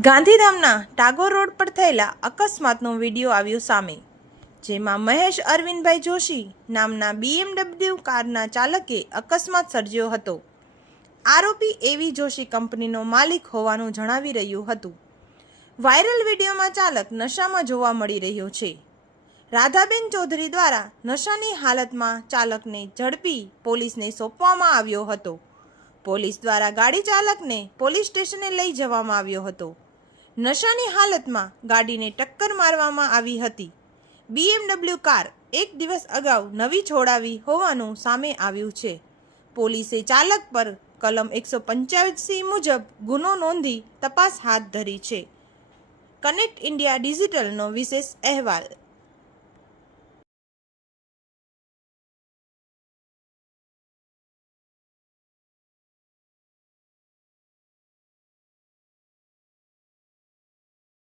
ગાંધીધામના ટાગોર રોડ પર થયેલા અકસ્માતનો વિડીયો આવ્યો સામે, જેમાં મહેશ અરવિંદભાઈ જોશી નામના BMW કારના ચાલકે અકસ્માત સર્જ્યો હતો. આરોપી એવી જોશી કંપનીનો માલિક હોવાનું જણાવી રહ્યું હતું. વાયરલ વિડીયોમાં ચાલક નશામાં જોવા મળી રહ્યો છે. રાધાબેન ચૌધરી દ્વારા નશાની હાલતમાં ચાલકને ઝડપી પોલીસને સોંપવામાં આવ્યો હતો. પોલીસ દ્વારા ગાડી ચાલકને પોલીસ સ્ટેશને લઈ જવામાં આવ્યો હતો. નશાની હાલતમાં ગાડીને ટક્કર મારવામાં આવી હતી. BMW કાર એક દિવસ અગાઉ નવી છોડાવી હોવાનું સામે આવ્યું છે. પોલીસે ચાલક પર કલમ 185C મુજબ ગુનો નોંધી તપાસ હાથ ધરી છે. કનેક્ટ ઇન્ડિયા ડિજિટલનો વિશેષ અહેવાલ.